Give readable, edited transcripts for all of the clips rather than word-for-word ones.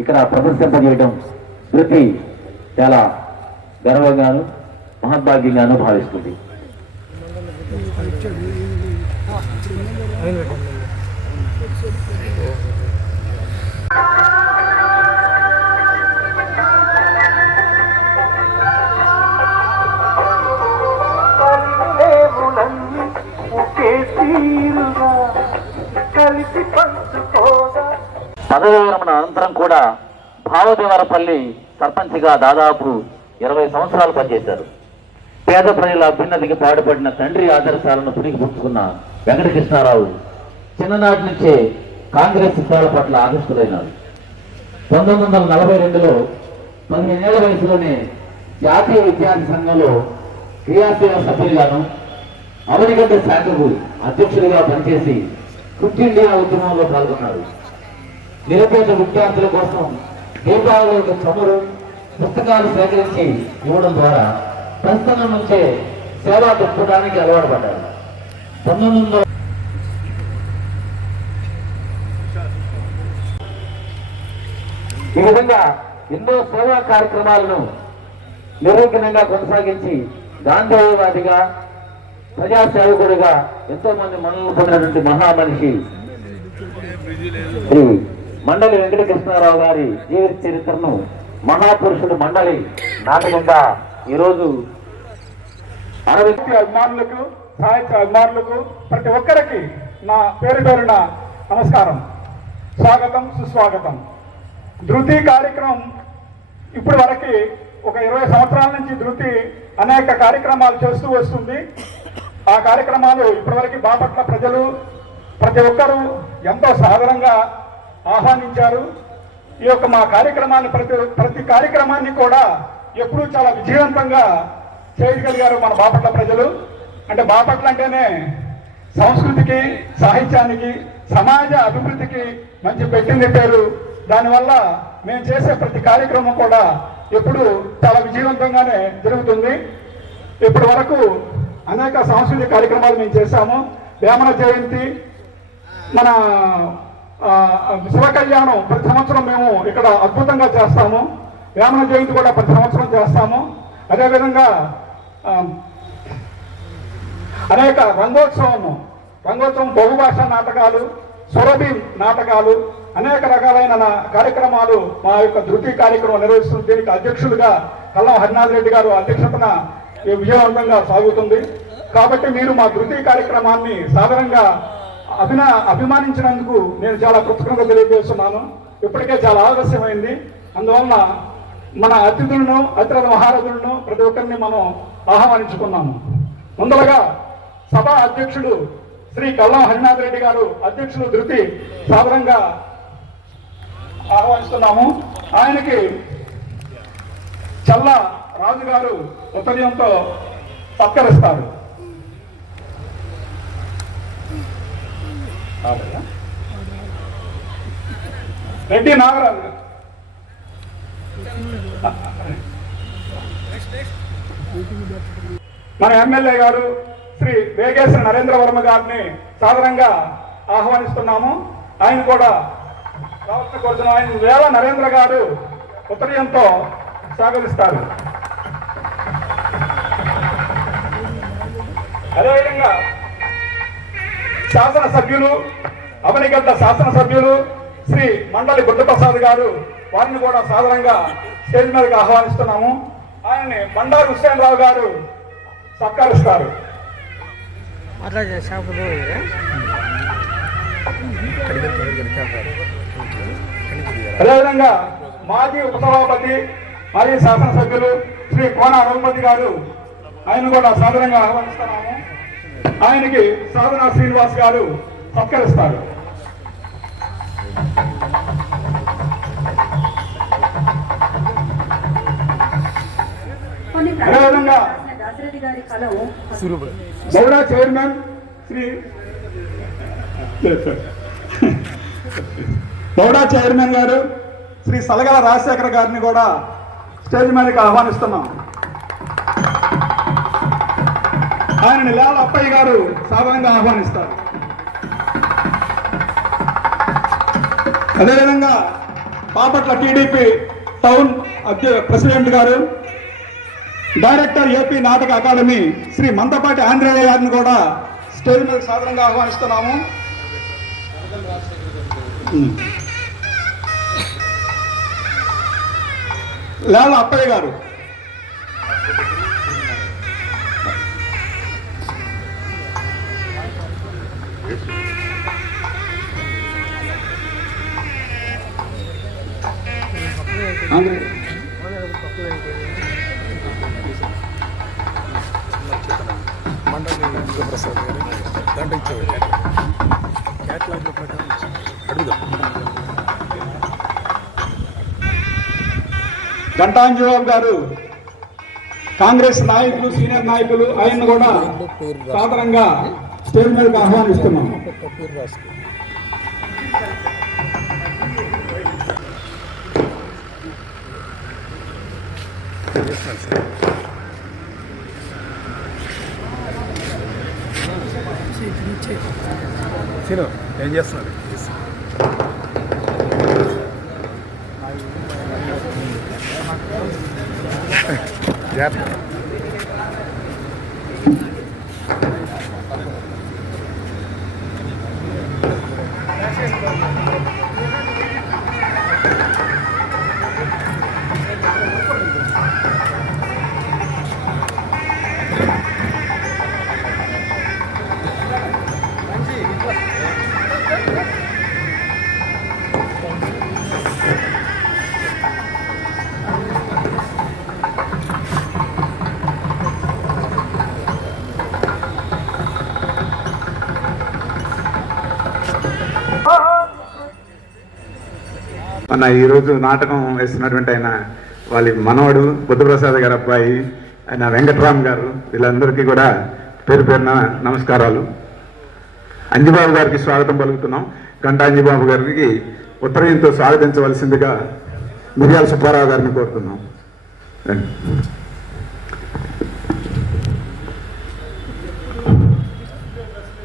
ఇక్కడ ప్రదర్శింపజేయడం శృతి చాలా గర్వంగాను మహద్భాగ్యంగాను భావిస్తుంది. పదవి విరమణ అనంతరం కూడా భావదేవరపల్లి సర్పంచ్గా దాదాపు 20 సంవత్సరాలు పనిచేశారు. పేద ప్రజల అభ్యున్నతికి పాటుపడిన తండ్రి ఆదర్శాలను పుణికిపుచ్చుకున్న వెంకటకృష్ణారావు చిన్ననాటి నుంచే కాంగ్రెస్ చిత్రాల పట్ల ఆకర్షితులైనారు. 1942లో 15 ఏళ్ల వయసులోనే జాతీయ విద్యార్థి సంఘంలో క్రియాశీల సభ్యులుగాను అవనిగడ్డ శాఖకు అధ్యక్షుడిగా పనిచేసి క్విట్ ఇండియా ఉద్యమంలో పాల్గొన్నారు. నిరుపేద విద్యార్థుల కోసం దీపావళి చమురు పుస్తకాలు సేకరించి ఇవ్వడం ద్వారా ప్రస్తుతం నుంచే సేవా దృక్పథానికి అలవాటు పడ్డారు. 1900 ఈ విధంగా ఎన్నో సేవా కార్యక్రమాలను నిర్విఘ్నంగా కొనసాగించి గాంధీవాదిగా ప్రజాసేవకుడిగా ఎంతో మంది మనల్ని పొందినటువంటి మహామనిషి శ్రీ మండలి వెంకటకృష్ణారావు గారి జీవిత చరిత్రను మహాపురుషుడు మండలి నాటకంగా ఈరోజు అభిమానులకు సాహిత్య అభిమానులకు ప్రతి ఒక్కరికి నా పేరు పేరున నమస్కారం, స్వాగతం, సుస్వాగతం. ధృతి కార్యక్రమం ఇప్పటి వరకు ఒక 20 సంవత్సరాల నుంచి ధృతి అనేక కార్యక్రమాలు చేస్తూ వస్తుంది. ఆ కార్యక్రమాలు ఇప్పటివరకు బాపట్ల ప్రజలు ప్రతి ఒక్కరూ ఎంతో సాధారణంగా ఆహ్వానించారు. ఈ యొక్క మా కార్యక్రమాన్ని ప్రతి కార్యక్రమాన్ని కూడా ఎప్పుడూ చాలా విజయవంతంగా చేయగలిగారు మన బాపట్ల ప్రజలు. అంటే బాపట్ల అంటేనే సంస్కృతికి, సాహిత్యానికి, సమాజ అభివృద్ధికి మంచి పెట్టింది పేరు. దానివల్ల మేము చేసే ప్రతి కార్యక్రమం కూడా ఎప్పుడు చాలా విజయవంతంగానే జరుగుతుంది. ఇప్పటి వరకు అనేక సాంస్కృతిక కార్యక్రమాలు మేము చేశాము. వేమన జయంతి, మన శివ కళ్యాణం ప్రతి సంవత్సరం మేము ఇక్కడ అద్భుతంగా చేస్తాము. వేమన జయంతి కూడా ప్రతి సంవత్సరం చేస్తాము. అదేవిధంగా అనేక రంగోత్సవం బహుభాషా నాటకాలు, సురభి నాటకాలు, అనేక రకాలైన కార్యక్రమాలు మా యొక్క ధృతి కార్యక్రమం నిర్వహిస్తుంది. దీనికి అధ్యక్షులుగా కల్లం హరినాథ్ రెడ్డి గారు అధ్యక్షతన విజయవంతంగా సాగుతుంది. కాబట్టి మీరు మా ధృతి కార్యక్రమాన్ని సాధారణంగా అభిమానించినందుకు నేను చాలా కృతజ్ఞత తెలియజేస్తున్నాను. ఇప్పటికే చాలా ఆలస్యమైంది. అందువలన మన అతిథులను, అతిరథ మహారథులను ప్రతి ఒక్కరిని మనం ఆహ్వానించుకున్నాము. ముందరగా సభా అధ్యక్షుడు శ్రీ కల్లం హరినాథ్ రెడ్డి గారు, అధ్యక్షులు ధృతి, సాధారణంగా ఆహ్వానిస్తున్నాము. ఆయనకి చల్ల రాజు గారు ఉత్తర్యంతో సత్కరిస్తారు. రెడ్డి నాగరాజు, మన ఎమ్మెల్యే గారు శ్రీ వేగేశ్వర నరేంద్ర వర్మ గారిని సాధారణంగా ఆహ్వానిస్తున్నాము. ఆయన కూడా రావాల్సిన కోరుతున్నాం. ఆయన వేళ నరేంద్ర గారు ఉత్తర్యంతో స్వాగతిస్తారు. అదేవిధంగా శాసనసభ్యులు, అవనిగడ్డ శాసనసభ్యులు శ్రీ మండలి బుద్ధప్రసాద్ గారు, వారిని కూడా సాధారణంగా స్టేజ్ మీదకి ఆహ్వానిస్తున్నాము. ఆయన్ని బండారు హుస్సేన్ రావు గారు సత్కరిస్తారు. అదేవిధంగా మాజీ ఉపసభాపతి, మాజీ శాసనసభ్యులు శ్రీ కోన అనుమతి గారు, ఆయన కూడా సాధారణంగా ఆహ్వానిస్తున్నాము. ఆయనకి సాధనా శ్రీనివాస్ గారు సత్కరిస్తారు. అదేవిధంగా గౌడా చైర్మన్ శ్రీ గౌడా చైర్మన్ గారు శ్రీ సలగల రాజశేఖర్ గారిని కూడా స్టేజ్ మీదకి ఆహ్వానిస్తున్నాం. ఆయనని లేల అప్పయ్య గారు సాధారణంగా ఆహ్వానిస్తారు. అదేవిధంగా బాపట్ల టీడీపీ టౌన్ ప్రెసిడెంట్ గారు, డైరెక్టర్ ఏపీ నాటక అకాడమీ శ్రీ మందపాటి ఆంధ్రయ్య గారిని కూడా స్టేజ్ మీద సాధారణంగా ఆహ్వానిస్తున్నాము. లాల అప్పయ్య గారు, గంటాంజీబాబు గారు, కాంగ్రెస్ నాయకులు, సీనియర్ నాయకులు, ఆయన కూడా సాధారణంగా స్టేజ్ మీదకి ఆహ్వానిస్తున్నాం. ఏం చేస్తున్నాడు? మన ఈరోజు నాటకం వేస్తున్నటువంటి ఆయన వాళ్ళ మనవడు బుద్ధప్రసాద్ గారి అబ్బాయి ఆయన వెంకట్రామ్ గారు, వీళ్ళందరికీ కూడా పేరు పేరున నమస్కారాలు. అంజిబాబు గారికి స్వాగతం పలుకుతున్నాం. గంటా అంజిబాబు గారికి ఉత్తరయంతో స్వాగతించవలసిందిగా మిర్యాల సుబ్బారావు గారిని కోరుతున్నాం.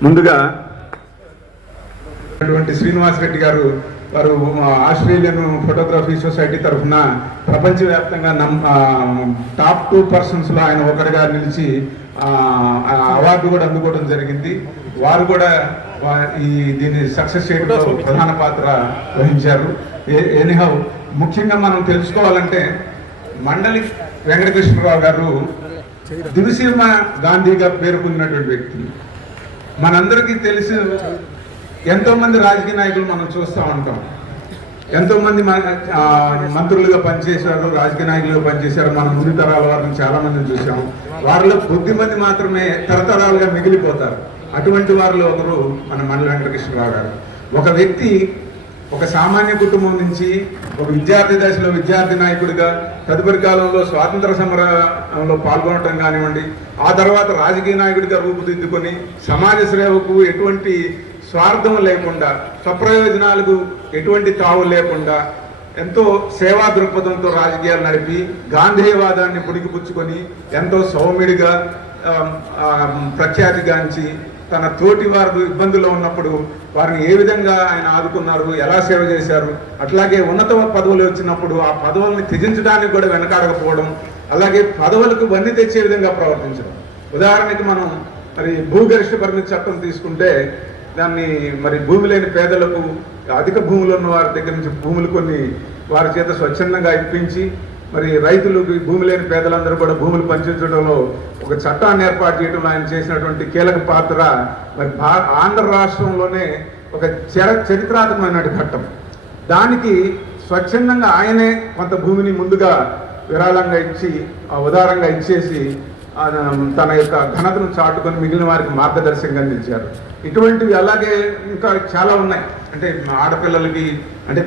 ముందుగా శ్రీనివాస్ రెడ్డి గారు, వారు ఆస్ట్రేలియన్ ఫోటోగ్రఫీ సొసైటీ తరఫున ప్రపంచవ్యాప్తంగా టాప్ 2% ఆయన ఒకరిగా నిలిచి అవార్డు కూడా అందుకోవడం జరిగింది. వారు కూడా దీన్ని సక్సెస్ చేయడంలో ప్రధాన పాత్ర వహించారు. ఎనీహౌ, ముఖ్యంగా మనం తెలుసుకోవాలంటే మండలి వెంకటకృష్ణరావు గారు దివిసీమ గాంధీగా పేర్కొన్నటువంటి వ్యక్తి. మనందరికీ తెలుసు, ఎంతోమంది రాజకీయ నాయకులు మనం చూస్తూ ఉంటాం. ఎంతోమంది మంత్రులుగా పనిచేశారు, రాజకీయ నాయకులుగా పనిచేశారు. మన ముందు తరాల వారిని చాలా మందిని చూసాం. వారిలో కొద్ది మంది మాత్రమే తరతరాలుగా మిగిలిపోతారు. అటువంటి వారిలో ఒకరు మన మండలి వెంకటకృష్ణరావు గారు. ఒక వ్యక్తి ఒక సామాన్య కుటుంబం నుంచి ఒక విద్యార్థి దశలో విద్యార్థి నాయకుడిగా, తదుపరి కాలంలో స్వాతంత్ర సమరంలో పాల్గొనడం కానివ్వండి, ఆ తర్వాత రాజకీయ నాయకుడిగా రూపుదిద్దుకొని సమాజ సేవకు ఎటువంటి స్వార్థం లేకుండా, స్వప్రయోజనాలకు ఎటువంటి తావు లేకుండా ఎంతో సేవా దృక్పథంతో రాజకీయాలు నడిపి గాంధేయవాదాన్ని పుడికిపుచ్చుకొని ఎంతో సౌమ్యుడిగా ప్రఖ్యాతిగాంచి తన తోటి వారు ఇబ్బందుల్లో ఉన్నప్పుడు వారిని ఏ విధంగా ఆయన ఆదుకున్నారు, ఎలా సేవ చేశారు, అట్లాగే ఉన్నత పదవులు వచ్చినప్పుడు ఆ పదవుల్ని త్యజించడానికి కూడా వెనకాడకపోవడం, అలాగే పదవులకు వన్నీ తెచ్చే విధంగా ప్రవర్తించడం. ఉదాహరణకి మనం మరి భూగరిష్ట పరిమితి చట్టం తీసుకుంటే దాన్ని మరి భూమి లేని పేదలకు, అధిక భూములు ఉన్న వారి దగ్గర నుంచి భూములు కొన్ని వారి చేత స్వచ్ఛందంగా ఇప్పించి మరి రైతులకు, భూమి లేని పేదలందరూ కూడా భూములు పంచించడంలో ఒక చట్టాన్ని ఏర్పాటు చేయడంలో ఆయన చేసినటువంటి కీలక పాత్ర మరి ఆంధ్ర రాష్ట్రంలోనే ఒక చరిత్రాత్మకమైన ఘట్టం. దానికి స్వచ్ఛందంగా ఆయనే కొంత భూమిని ముందుగా విరాళంగా ఇచ్చి, ఉదారంగా ఇచ్చేసి తన యొక్క ఘనతను చాటుకొని మిగిలిన వారికి మార్గదర్శకంగా నిలిచారు. ఇటువంటివి అలాగే ఇంకా చాలా ఉన్నాయి. అంటే ఆడపిల్లలకి, అంటే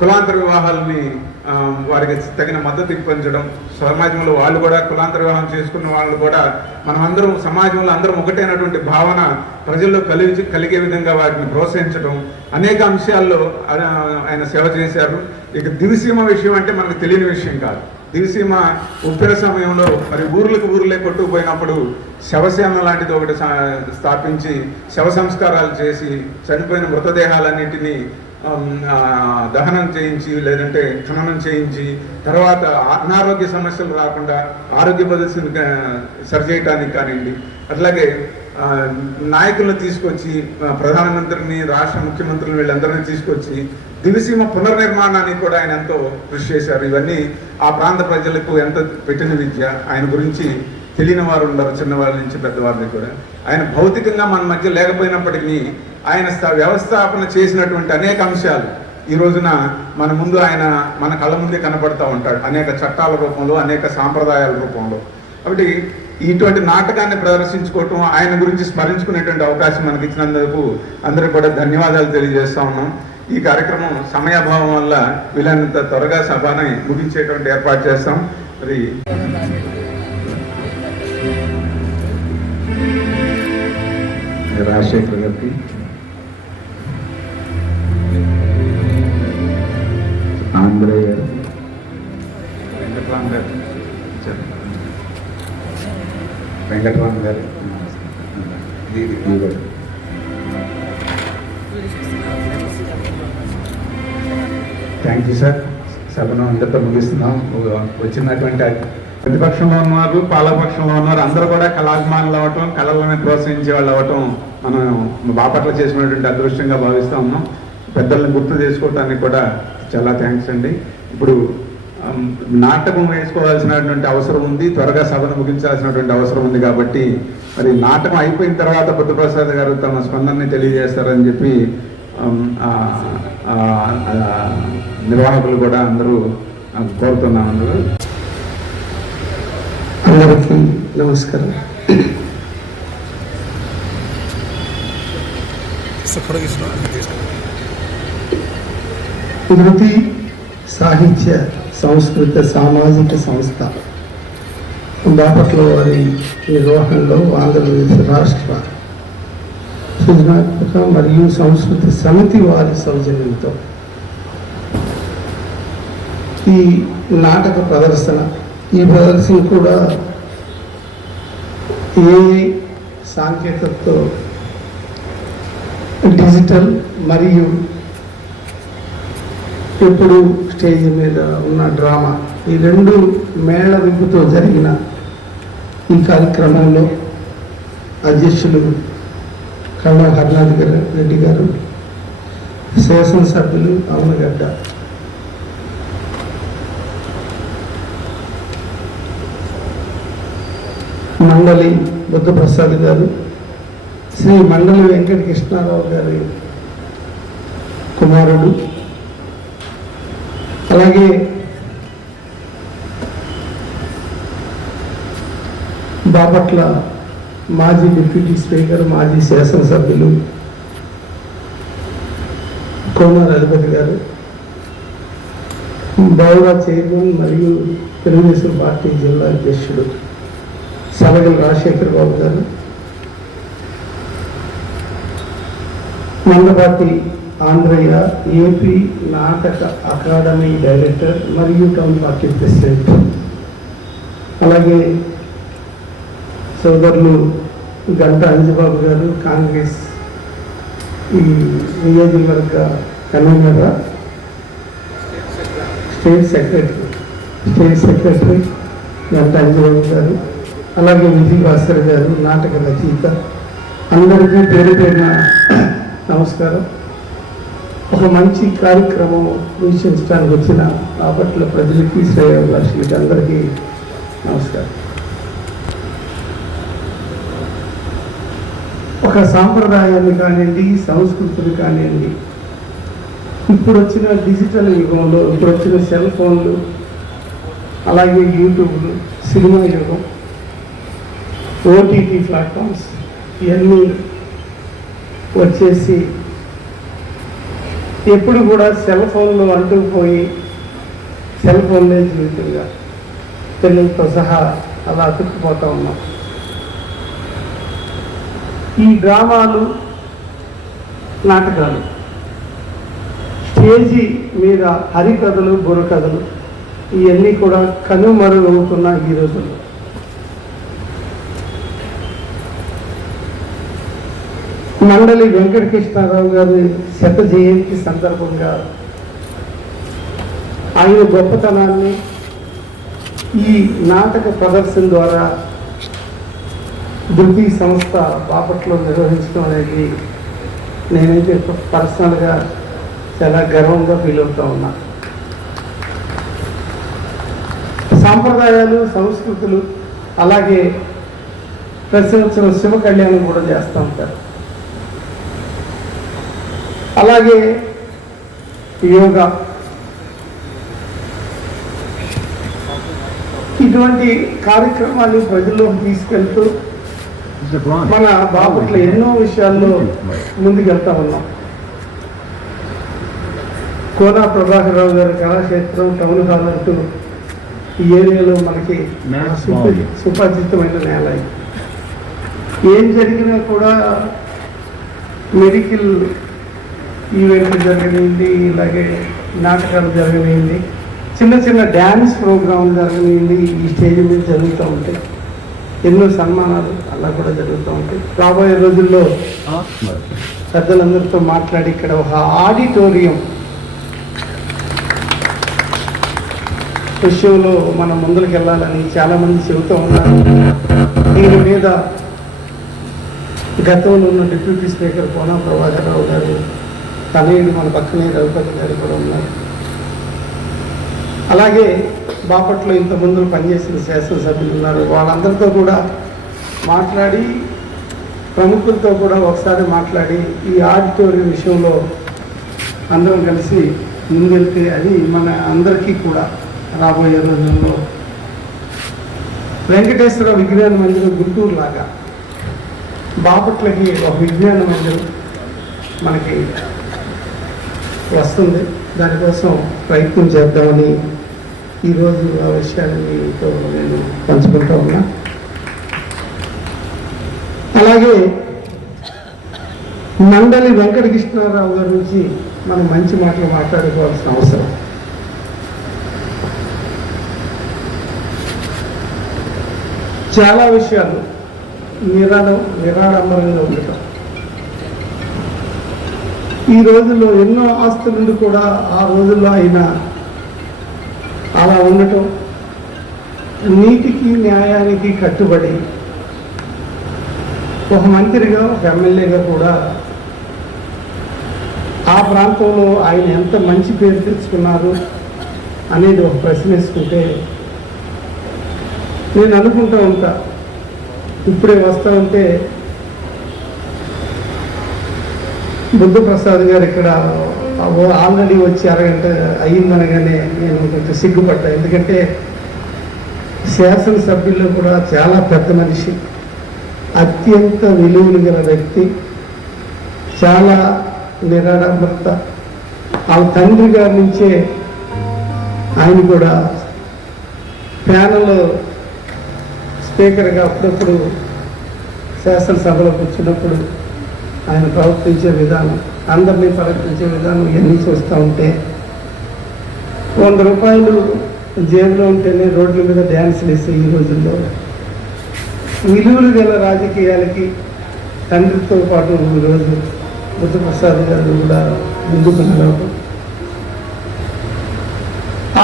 కులాంతర వివాహాలని వారికి తగిన మద్దతు ఇప్పించడం, సమాజంలో వాళ్ళు కూడా కులాంతర వివాహం చేసుకున్న వాళ్ళు కూడా మనమందరం సమాజంలో అందరం ఒకటైనటువంటి భావన ప్రజల్లో కలిగే విధంగా వారిని ప్రోత్సహించడం, అనేక అంశాల్లో ఆయన సేవ చేశారు. ఇక దివిసీమ విషయం అంటే మనకు తెలియని విషయం కాదు. దివిసీమ ఉప్పెన సమయంలో మరి ఊర్లే కొట్టుకుపోయినప్పుడు శవసేన లాంటిది ఒకటి స్థాపించి శవ సంస్కారాలు చేసి చనిపోయిన మృతదేహాలన్నింటినీ దహనం చేయించి లేదంటే ఖననం చేయించి తర్వాత అనారోగ్య సమస్యలు రాకుండా ఆరోగ్య పద్ధతిని సరిచేయటానికి కానివ్వండి, అట్లాగే నాయకులను తీసుకొచ్చి ప్రధానమంత్రిని రాష్ట్ర ముఖ్యమంత్రులను వీళ్ళందరినీ తీసుకొచ్చి దివిసీమ పునర్నిర్మాణానికి కూడా ఆయన ఎంతో కృషి చేశారు. ఇవన్నీ ఆ ప్రాంత ప్రజలకు ఎంత పెట్టిన విద్య. ఆయన గురించి తెలియని వారు ఉండరు, చిన్నవాళ్ళ నుంచి పెద్దవారిని కూడా. ఆయన భౌతికంగా మన మధ్య లేకపోయినప్పటికీ ఆయన వ్యవస్థాపన చేసినటువంటి అనేక అంశాలు ఈ రోజున మన ముందు ఆయన మన కళ్ళ ముందే కనపడుతూ ఉంటాడు, అనేక చట్టాల రూపంలో, అనేక సాంప్రదాయాల రూపంలో. కాబట్టి ఇటువంటి నాటకాన్ని ప్రదర్శించుకోవటం, ఆయన గురించి స్మరించుకునేటువంటి అవకాశం మనకి ఇచ్చినందుకు అందరూ కూడా ధన్యవాదాలు తెలియజేస్తా ఉన్నాం. ఈ కార్యక్రమం సమయాభావం వల్ల వీలైనంత త్వరగా సభని ముగించేటువంటి ఏర్పాటు చేస్తాం. మరి రాజశేఖర్ గారికి, ఆంధ్రయ్య గారు, వెంకటరామ్ గారు, వెంకటరామ్ గారు, థ్యాంక్ యూ సార్. సభను అందరితో ముగిస్తున్నాం. వచ్చినటువంటి ప్రతిపక్షంలో ఉన్నారు, పాలపక్షంలో ఉన్నారు, అందరూ కూడా కళాభిమానులు అవ్వటం, కళలను ప్రోత్సహించే వాళ్ళు అవ్వటం మనం బాపట్ల చేసినటువంటి అదృష్టంగా భావిస్తూ ఉన్నాం. పెద్దలను గుర్తు చేసుకోవటానికి కూడా చాలా థ్యాంక్స్ అండి. ఇప్పుడు నాటకం వేసుకోవాల్సినటువంటి అవసరం ఉంది, త్వరగా సభను ముగించాల్సినటువంటి అవసరం ఉంది. కాబట్టి మరి నాటకం అయిపోయిన తర్వాత బుద్ధప్రసాద్ గారు తమ స్పందనని తెలియజేస్తారని చెప్పి నిర్వాహకులు కూడా అందరూ కోరుతున్నాం. అందరికీ నమస్కారం. శృతి సాహిత్య సంస్కృత సామాజిక సంస్థ బాపట్ల వారి నిర్వహణలో ఆంధ్రప్రదేశ్ రాష్ట్ర సృజనాత్మక మరియు సంస్కృతి సమితి వారి సౌజన్యంతో ఈ నాటక ప్రదర్శన, ఈ ప్రదర్శన కూడా ఏ సాంకేతికతతో డిజిటల్ మరియు ఎప్పుడు స్టేజ్ మీద ఉన్న డ్రామా, ఈ రెండు మేళ విప్పుతో జరిగిన ఈ కార్యక్రమంలో అధ్యక్షులు కళ్ళ హర్నాథ్ రెడ్డి గారు, శాసనసభ్యులు అవనగడ్డ మండలి బుద్ధప్రసాద్ గారు, శ్రీ మండలి వెంకట కృష్ణారావు గారి కుమారుడు, అలాగే బాపట్ల మాజీ డిప్యూటీ స్పీకర్, మాజీ శాసనసభ్యులు కోమార్ అధిపతి గారు, బౌరా చైర్మన్ మరియు తెలుగుదేశం పార్టీ జిల్లా అధ్యక్షుడు సలగల రాజశేఖర్ బాబు గారు, మందపాటి ఆంధ్రయ్య ఏపీ నాటక అకాడమీ డైరెక్టర్ మరియు టౌన్ పార్టీ ప్రెసిడెంట్, అలాగే సోదరులు గంట అంజబాబు గారు కాంగ్రెస్ ఈ నియోజకవర్గ కన్వీనర్, స్టేట్ సెక్రటరీ గంట అంజబాబు గారు, అలాగే విజయ్ భాస్కర్ గారు నాటక రచయిత, అందరికీ పేరు పేరున నమస్కారం. ఒక మంచి కార్యక్రమం వీక్షించడానికి వచ్చిన బాపట్ల ప్రజలకి, శ్రేయోభిలాషులకి అందరికీ నమస్కారం. ఒక సాంప్రదాయాన్ని కానివ్వండి, సంస్కృతిని కానివ్వండి, ఇప్పుడు వచ్చిన డిజిటల్ యుగంలో, ఇప్పుడు వచ్చిన సెల్ ఫోన్లు, అలాగే యూట్యూబ్లు, సినిమా యుగం, ఓటీటీ ప్లాట్ఫామ్స్ ఇవన్నీ వచ్చేసి ఎప్పుడు కూడా సెల్ ఫోన్లు అంటుకుపోయి సెల్ ఫోన్లే జీవితంగా పిల్లలతో సహా అలా అతుక్కుపోతూ ఉన్నాం. ఈ డ్రామాలు, నాటకాలు, స్టేజీ మీద హరికథలు, బుర్రకథలు ఇవన్నీ కూడా కనుమరుగవుతున్న ఈ రోజుల్లో మండలి వెంకటకృష్ణారావు గారి 100వ జయంతి సందర్భంగా ఆయన గొప్పతనాన్ని ఈ నాటక ప్రదర్శన ద్వారా ధృతి సంస్థ బాపట్లో నిర్వహించడం అనేది నేనైతే పర్సనల్గా చాలా గర్వంగా ఫీల్ అవుతూ ఉన్నా. సాంప్రదాయాలు, సంస్కృతులు, అలాగే ప్రతి సంవత్సరం శివ కళ్యాణం కూడా చేస్తూ ఉంటారు. అలాగే యోగా, ఇటువంటి కార్యక్రమాలు ప్రజల్లోకి తీసుకెళ్తూ మన బాపట్ల ఎన్నో విషయాల్లో ముందుకెళ్తా ఉన్నాం. కోనా ప్రభాకర్ రావు గారి కళాక్షేత్రం, టౌన్ హాల్ అంటూ ఈ ఏరియాలో మనకి సుపరిచితమైన నేల. ఏం జరిగినా కూడా మెడికల్ ఈవెంట్లు జరగనివ్వండి, ఇలాగే నాటకాలు జరగనివ్వండి, చిన్న చిన్న డ్యాన్స్ ప్రోగ్రాంలు జరగనివ్వండి, ఈ స్టేజ్ మీద జరుగుతూ ఉంటాయి. ఎన్నో సన్మానాలు అలా కూడా జరుగుతూ ఉంటాయి. రాబోయే రోజుల్లో పెద్దలందరితో మాట్లాడి ఇక్కడ ఒక ఆడిటోరియం విషయంలో మనం ముందుకు వెళ్ళాలని చాలామంది చెబుతూ ఉన్నారు. దీని మీద గతంలో ఉన్న డిప్యూటీ స్పీకర్ కోనా ప్రభాకర్ రావు గారు, తనయుడు మన పక్కనే రఘుపతి గారు కూడా ఉన్నారు. అలాగే బాపట్లో ఇంతకుముందు పనిచేసిన శాసనసభ్యులు ఉన్నారు. వాళ్ళందరితో కూడా మాట్లాడి, ప్రముఖులతో కూడా ఒకసారి మాట్లాడి ఈ ఆడిటోరియం విషయంలో అందరం కలిసి ముందెళ్తే అది మన అందరికీ కూడా రాబోయే రోజుల్లో వెంకటేశ్వర విజ్ఞాన మందిరం గుంటూరు లాగా బాపట్లకి ఒక విజ్ఞాన మందిరం మనకి వస్తుంది. దానికోసం ప్రయత్నం చేద్దామని ఈరోజు ఆ విషయాలతో నేను పంచుకుంటూ ఉన్నా. అలాగే మండలి వెంకటకృష్ణారావు గారి నుంచి మనం మంచి మాటలు మాట్లాడుకోవాల్సిన అవసరం. చాలా విషయాలు నిరాడంబరంగా ఉండటం, ఈ రోజుల్లో ఎన్నో ఆస్తులుండి కూడా ఆ రోజుల్లో ఆయన అలా ఉండటం, నీతికి న్యాయానికి కట్టుబడి ఒక మంత్రిగా, ఒక ఎమ్మెల్యేగా కూడా ఆ ప్రాంతంలో ఆయన ఎంత మంచి పేరు తెచ్చుకున్నారు అనేది ఒక ప్రశ్న వేసుకుంటే నేను అనుకుంటూ ఉంటా. ఇప్పుడే వస్తూ ఉంటే బుద్ధప్రసాద్ గారు ఇక్కడ ఆల్రెడీ వచ్చి అరగంట అయ్యిందనగానే నేను కొంచెం సిగ్గుపడ్డా. ఎందుకంటే శాసనసభ్యుల్లో కూడా చాలా పెద్ద మనిషి, అత్యంత విలువలు గల వ్యక్తి, చాలా నిరాడంబరత. వాళ్ళ తండ్రి గారి నుంచే ఆయన కూడా ప్యానల్ స్పీకర్గా అప్పుడప్పుడు శాసనసభలో కూర్చున్నప్పుడు ఆయన ప్రవర్తించే విధానం, అందరినీ ప్రవర్తించే విధానం ఇవన్నీ చూస్తూ ఉంటే 100 రూపాయలు జేబులో ఉంటేనే రోడ్ల మీద డ్యాన్స్లు వేసే ఈ రోజుల్లో విలువలు గల రాజకీయాలకి తండ్రితో పాటు ఈరోజు బుద్ధప్రసాద్ గారు కూడా ముందుకు నడవడం.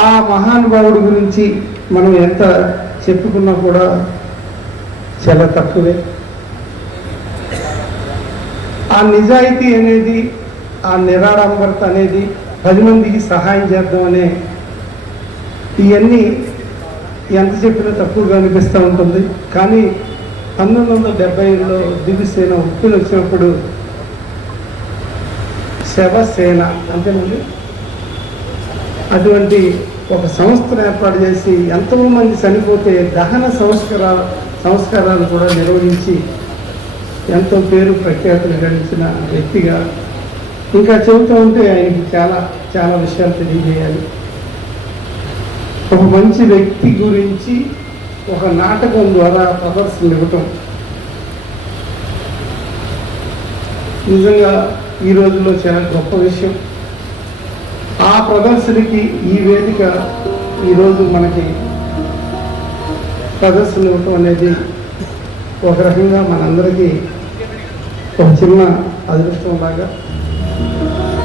ఆ మహానుభావుడి గురించి మనం ఎంత చెప్పుకున్నా కూడా చాలా తక్కువే. ఆ నిజాయితీ అనేది, ఆ నిరాడంబరత అనేది, 10 మందికి సహాయం చేద్దాం అనే ఇవన్నీ ఎంత చెప్పినా తక్కువగా అనిపిస్తూ ఉంటుంది. కానీ 1970లో దివిసేన ఉప్పులు వచ్చినప్పుడు శవసేన అంతేనండి, అటువంటి ఒక సంస్థను ఏర్పాటు చేసి ఎంతో మంది చనిపోతే దహన సంస్కారాలు కూడా నిర్వహించి ఎంతో పేరు ప్రఖ్యాతులు గడించిన వ్యక్తిగా ఇంకా చెబుతూ ఉంటే ఆయనకి చాలా చాలా విషయాలు తెలియజేయాలి. ఒక మంచి వ్యక్తి గురించి ఒక నాటకం ద్వారా ప్రదర్శన ఇవ్వటం నిజంగా ఈ రోజుల్లో చాలా గొప్ప విషయం. ఆ ప్రదర్శనకి ఈ వేదిక ఈరోజు మనకి ప్రదర్శన ఇవ్వటం అనేది ఒక రకంగా మనందరికీ ఒక చిన్న అదృష్టంలాగా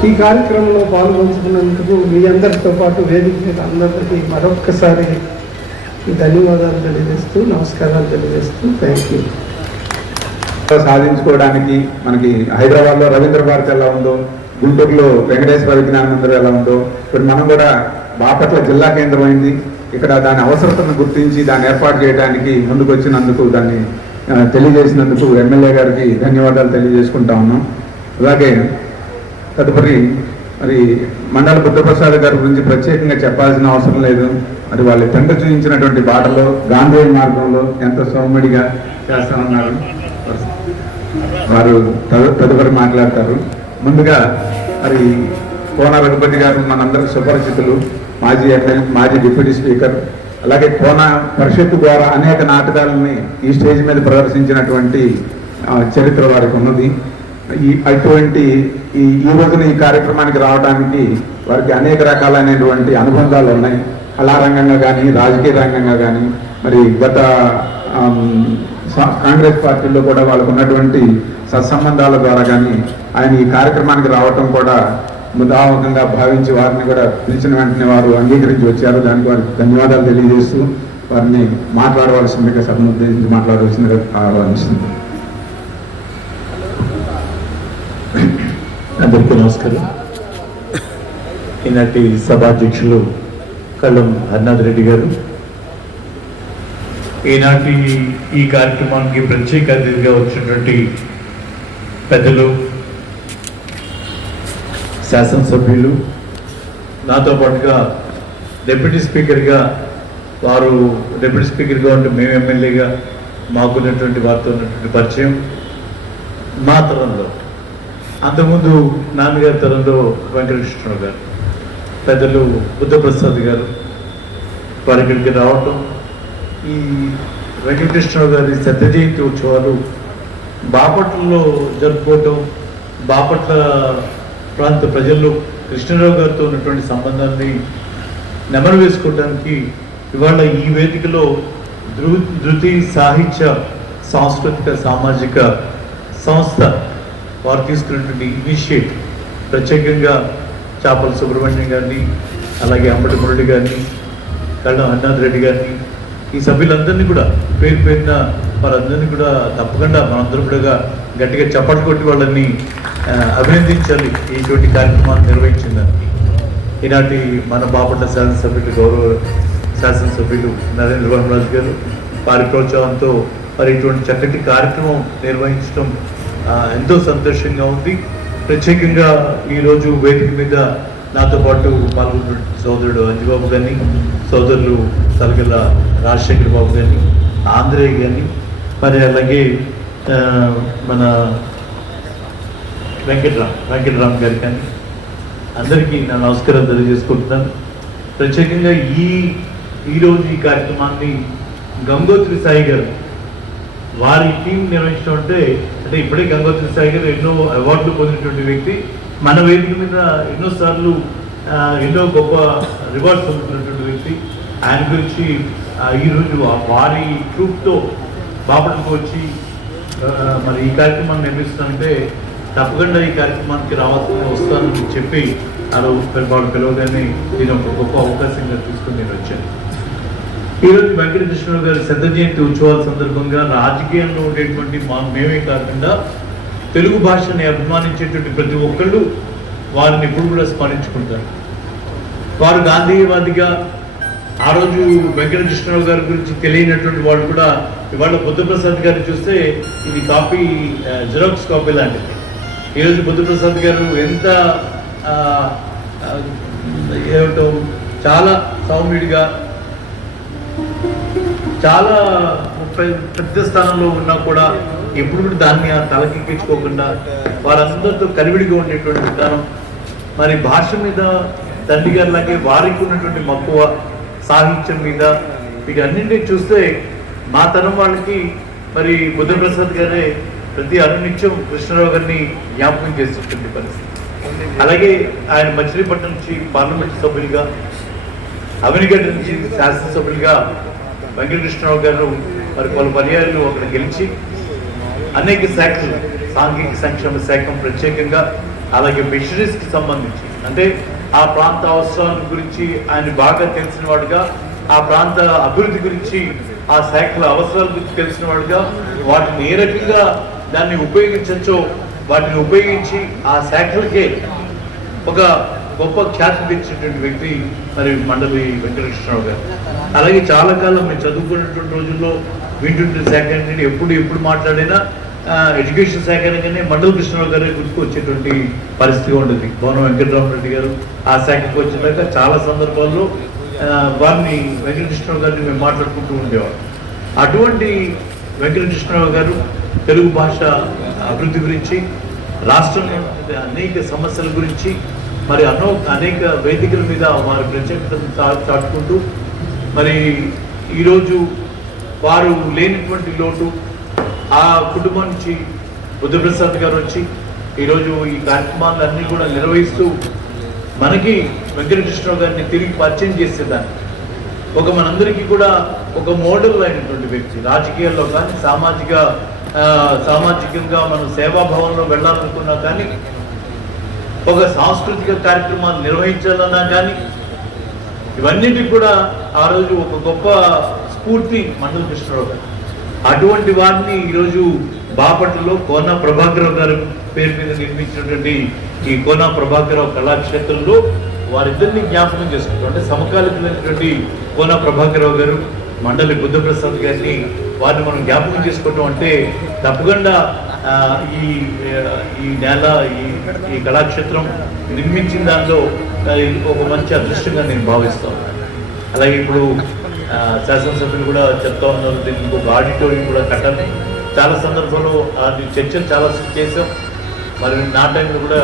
ఈ కార్యక్రమంలో పాల్గొంచుకున్నందుకు మీ అందరితో పాటు వేదిక మీద అందరికీ మరొక్కసారి ధన్యవాదాలు తెలియజేస్తూ నమస్కారాలు తెలియజేస్తూ థ్యాంక్ యూ. సాధించుకోవడానికి మనకి హైదరాబాద్లో రవీంద్ర భారతి ఎలా ఉందో, గుంటూరులో వెంకటేశ్వర విజ్ఞాన మందిరం ఎలా ఉందో, ఇప్పుడు మనం కూడా బాపట్ల జిల్లా కేంద్రం అయింది. ఇక్కడ దాని అవసరతను గుర్తించి దాన్ని ఏర్పాటు చేయడానికి ముందుకు వచ్చినందుకు, దాన్ని తెలియజేసినందుకు ఎమ్మెల్యే గారికి ధన్యవాదాలు తెలియజేసుకుంటా ఉన్నాం. అలాగే తదుపరి మరి మండల బుద్ధప్రసాద్ గారి గురించి ప్రత్యేకంగా చెప్పాల్సిన అవసరం లేదు. మరి వాళ్ళ తండ్రి చూపించినటువంటి బాటలో గాంధీ మార్గంలో ఎంతో సౌమ్యుడిగా చేస్తా ఉన్నారు. వారు తదుపరి మాట్లాడతారు. ముందుగా మరి కోన రఘుపతి గారు మనందరికి సుపరిచితులు, మాజీ ఎమ్మెల్యే, మాజీ డిప్యూటీ స్పీకర్. అలాగే కోన పరిషత్తు ద్వారా అనేక నాటకాలని ఈ స్టేజ్ మీద ప్రదర్శించినటువంటి చరిత్ర వారికి ఉన్నది. అటువంటి ఈ రోజున ఈ కార్యక్రమానికి రావడానికి వారికి అనేక రకాలైనటువంటి అనుబంధాలు ఉన్నాయి. కళారంగంగా కానీ, రాజకీయ రంగంగా కానీ, మరి గత కాంగ్రెస్ పార్టీలో కూడా వాళ్ళకు ఉన్నటువంటి సత్సంబంధాల ద్వారా కానీ ఆయన ఈ కార్యక్రమానికి రావటం కూడా ముదావకంగా భావించి వారిని కూడా పిలిచిన వెంటనే వారు అంగీకరించి వచ్చారు. దానికి వారికి ధన్యవాదాలు తెలియజేస్తూ వారిని మాట్లాడవలసిందిగా సభను ఉద్దేశించి మాట్లాడవలసిందిగా ఆహ్వానిస్తుంది. అందరికీ నమస్కారం. ఈనాటి సభాధ్యక్షులు కళ్ళం హరినాథ్ రెడ్డి గారు, ఈనాటి ఈ కార్యక్రమానికి ప్రత్యేక అతిథిగా వచ్చినటువంటి పెద్దలు, శాసనసభ్యులు, నాతో పాటుగా డిప్యూటీ స్పీకర్గా వారు డిప్యూటీ స్పీకర్గా ఉంటే మేము ఎమ్మెల్యేగా మాకున్నటువంటి వారితో ఉన్నటువంటి పరిచయం, మా తరంలో అంతకుముందు నాన్నగారి తరంలో వెంకటకృష్ణరావు గారు, పెద్దలు బుద్ధప్రసాద్ గారు వారి ఇక్కడికి రావటం, ఈ వెంకటకృష్ణరావు గారి శత జయంతి ఉత్సవాలు బాపట్లలో జరుపుకోవటం, బాపట్ల ప్రాంత ప్రజల్లో కృష్ణరావు గారితో ఉన్నటువంటి సంబంధాన్ని నెమరు వేసుకోవడానికి ఇవాళ ఈ వేదికలో ధృతి సాహిత్య సాంస్కృతిక సామాజిక సంస్థ వారు తీసుకున్నటువంటి ఇనిషియేటివ్, ప్రత్యేకంగా చాపల సుబ్రహ్మణ్యం గారిని, అలాగే అంబటి మురళి గారిని, కళ్ళ హరినాథ్ రెడ్డి గారిని, ఈ సభ్యులందరినీ కూడా పేరు పేరున వారందరినీ కూడా తప్పకుండా మనందరం కూడా గట్టిగా చప్పట్లు కొట్టి వాళ్ళని అభినందించాలి ఇటువంటి కార్యక్రమాన్ని నిర్వహించిందానికి. ఈనాటి మన బాపట్ల శాసనసభ్యులు, గౌరవ శాసనసభ్యులు నరేంద్ర రామరాజు గారు వారి ప్రోత్సాహంతో మరి ఇటువంటి చక్కటి కార్యక్రమం నిర్వహించడం ఎంతో సంతోషంగా ఉంది. ప్రత్యేకంగా ఈరోజు వేదిక మీద నాతో పాటు పాల్గొన్న సోదరుడు అంజబాబు గారిని, సోదరులు తలగల రాజశేఖర్ బాబు గారిని, ఆంధ్రేయ గారిని, మరి అలాగే మన వెంకటరామ్ గారి కానీ అందరికీ నా నమస్కారం తెలియజేసుకుంటున్నాను. ప్రత్యేకంగా ఈరోజు ఈ కార్యక్రమాన్ని గంగోత్రి సాయి గారు వారి టీం నిర్వహించడం అంటే ఇప్పుడే గంగోత్రి సాయి గారు ఎన్నో అవార్డులు పొందినటువంటి వ్యక్తి, మన వేదిక మీద ఎన్నోసార్లు ఎన్నో గొప్ప రివార్డ్స్ పొందుతున్నటువంటి వ్యక్తి. ఆయన గురించి ఈరోజు వారి ట్రూప్తో బాపట్లకు వచ్చి మరి ఈ కార్యక్రమాన్ని నిర్వహిస్తానంటే తప్పకుండా ఈ కార్యక్రమానికి వస్తానని చెప్పి వాళ్ళు పిలవగానే నేను ఒక గొప్ప అవకాశంగా తీసుకుని నేను వచ్చాను. ఈరోజు వెంకటకృష్ణరావు గారి శత జయంతి ఉత్సవాల సందర్భంగా రాజకీయంలో ఉండేటువంటి మేమే కాకుండా తెలుగు భాషని అభిమానించేటువంటి ప్రతి ఒక్కళ్ళు వారిని ఇప్పుడు కూడా స్మరించుకుంటారు. వారు గాంధీవాదిగా ఆ రోజు వెంకటకృష్ణరావు గారి గురించి తెలియనటువంటి వాళ్ళు కూడా ఇవాళ బుద్ధప్రసాద్ గారిని చూస్తే ఇది కాపీ, జిరాక్స్ కాపీ లాంటిది. ఈరోజు బుద్ధప్రసాద్ గారు ఎంత ఏమిటో చాలా సౌమ్యుడిగా, చాలా పెద్ద స్థానంలో ఉన్నా కూడా ఎప్పుడు కూడా దాన్ని తలకెక్కించుకోకుండా వారందరితో కలివిడిగా ఉండేటువంటి విధానం, మరి భాష మీద తండ్రి గారి లాగే వారికి ఉన్నటువంటి మక్కువ, సాహిత్యం మీద వీటన్నింటినీ చూస్తే మా తరం వాళ్ళకి మరి బుద్ధప్రసాద్ గారే ప్రతి అనునిత్యం కృష్ణరావు గారిని జ్ఞాపకం చేసేటువంటి పరిస్థితి. అలాగే ఆయన మచిలీపట్నం నుంచి పార్లమెంట్ సభ్యులుగా, అవినిగడ్డ నుంచి శాసనసభ్యులుగా వెంకటకృష్ణరావు గారు మరి పలు పర్యాయాలు అక్కడ గెలిచి అనేక శాఖలు, సాంఘిక సంక్షేమ శాఖ ప్రత్యేకంగా, అలాగే ఫిషరీస్కి సంబంధించి అంటే ఆ ప్రాంత అవసరాల గురించి ఆయన బాగా తెలిసిన వాడుగా, ఆ ప్రాంత అభివృద్ధి గురించి, ఆ శాఖల అవసరాల గురించి తెలిసిన వాడుగా, వాటిని ఏ రకంగా దాన్ని ఉపయోగించవచ్చో వాటిని ఉపయోగించి ఆ శాఖలకే ఒక గొప్ప ఖ్యాతి తెచ్చినటువంటి వ్యక్తి మరి మండలి వెంకటకృష్ణరావు గారు. అలాగే చాలా కాలం మేము చదువుకున్నటువంటి రోజుల్లో వింటుంటే శాఖ నేను ఎప్పుడు మాట్లాడినా ఎడ్యుకేషన్ శాఖ అనగానే మండలి కృష్ణరావు గారే గుర్తుకు వచ్చేటువంటి పరిస్థితి ఉండేది. భవనం వెంకటరామరెడ్డి గారు ఆ శాఖకు వచ్చినాక చాలా సందర్భాల్లో వారిని వెంకటకృష్ణరావు గారిని మేము మాట్లాడుకుంటూ ఉండేవారు. అటువంటి వెంకటకృష్ణరావు గారు తెలుగు భాష అభివృద్ధి గురించి, రాష్ట్రంలో అనేక సమస్యల గురించి మరి అనేక వేదికల మీద వారి ప్రత్యేకతను చాటుకుంటూ మరి ఈరోజు వారు లేనటువంటి లోటు ఆ కుటుంబం నుంచి బుద్ధప్రసాద్ గారు వచ్చి ఈరోజు ఈ కార్యక్రమాలన్నీ కూడా నిర్వహిస్తూ మనకి వెంకటకృష్ణరావు గారిని తిరిగి పరిచయం చేసేదాన్ని మనందరికీ కూడా ఒక మోడల్ అయినటువంటి వ్యక్తి. రాజకీయాల్లో కానీ సామాజికంగా మనం సేవాభావంలో వెళ్ళాలనుకున్నా కానీ, ఒక సాంస్కృతిక కార్యక్రమాలు నిర్వహించాలన్నా కానీ, ఇవన్నిటికి కూడా ఆ రోజు ఒక గొప్ప స్ఫూర్తి మండలి కృష్ణరావు గారు. అటువంటి వారిని ఈరోజు బాపట్లలో కోన ప్రభాకరరావు గారు పేరు మీద నిర్మించినటువంటి ఈ కోన ప్రభాకరరావు కళాక్షేత్రంలో వారిద్దరిని జ్ఞాపకం చేసుకుంటాం. అంటే సమకాలికులైనటువంటి కోన ప్రభాకరరావు గారు, మండలి బుద్ధప్రసాద్ గారిని వారిని మనం జ్ఞాపకం చేసుకోవటం అంటే తప్పకుండా ఈ నేల ఈ కళాక్షేత్రం నిర్మించిన దానిలో ఒక మంచి అదృష్టంగా నేను భావిస్తాను. అలాగే ఇప్పుడు శాసనసభ్యులు కూడా చెప్తా ఉన్నారు, దీనికి ఇంకొక ఆడిటోరియం కూడా కట్టాలి. చాలా సందర్భంలో అది చర్చలు చాలా చేసాం, మరి నా టైంలో కూడా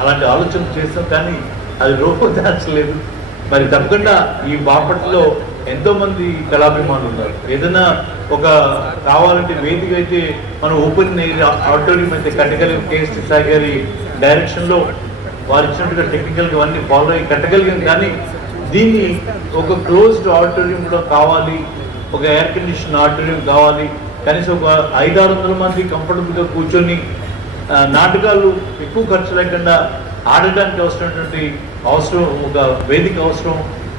అలాంటి ఆలోచన చేసాం, కానీ అది రూపొందించలేదు. మరి తప్పకుండా ఈ బాపట్లలో ఎంతోమంది కళాభిమానులు ఉన్నారు. ఏదైనా ఒక కావాలంటే వేదిక అయితే మనం ఓపెన్ ఆడిటోరియం అయితే కట్టగలిగిన కేఎస్టీ సాయి గారి డైరెక్షన్లో వారు ఇచ్చినట్టుగా టెక్నికల్గా అన్నీ ఫాలో అయ్యి కట్టగలిగాం. కానీ దీన్ని ఒక క్లోజ్డ్ ఆడిటోరియం కూడా కావాలి, ఒక ఎయిర్ కండిషన్ ఆడిటోరియం కావాలి, కనీసం ఒక 500-600 మంది కంఫర్టబుల్గా కూర్చొని నాటకాలు ఎక్కువ ఖర్చు లేకుండా ఆడడానికి అవసరం ఒక వేదిక అవసరం.